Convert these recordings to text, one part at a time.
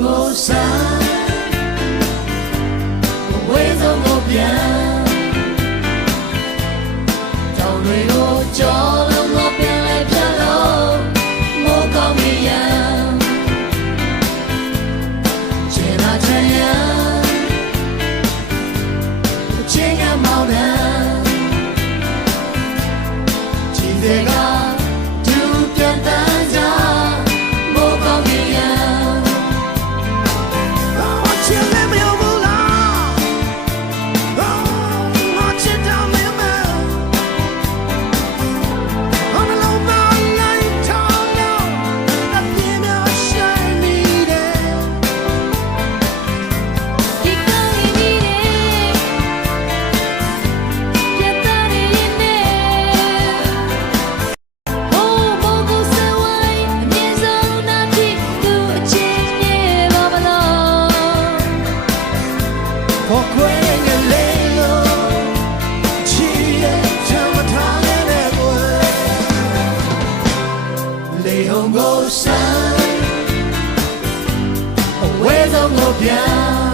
ကိုစားဝေးဆုံးကိုပြန်တောင်တွေကိုကြောလုံးကိုပြန်လဲပြလို့မိုးကောင်းမြရန်ချေလာချရန်ချေကမောင်းနှံချီစေကဒူပြန်တန်းကြမိုးကောင်းမြရန်ကိုစားအဝေးဆုံးကိုပြန်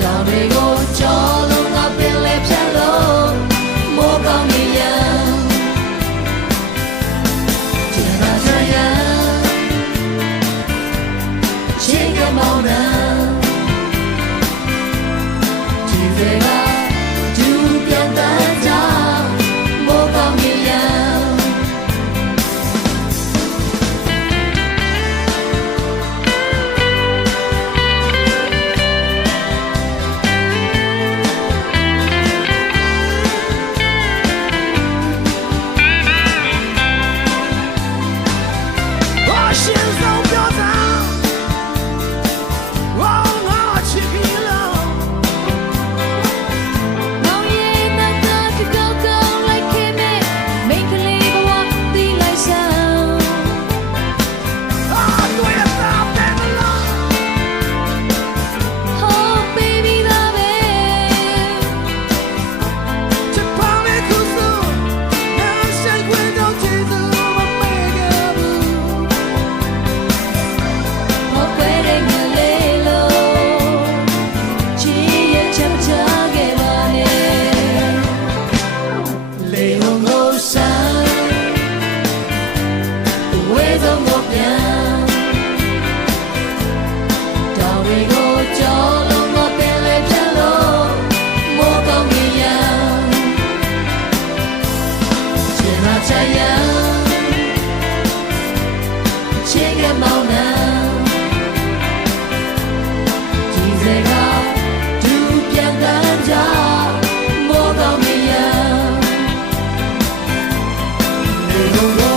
တောင်တွေကိုကြောလုံးကပင်လဲဖြတ်လို့မိုးကောင်းမြရန်ကျန်တာချရန်ချင်းကမောင်းနှံဒီစေကဒူပြန်တန်းကြမိုးကောင်းမြရန်Oh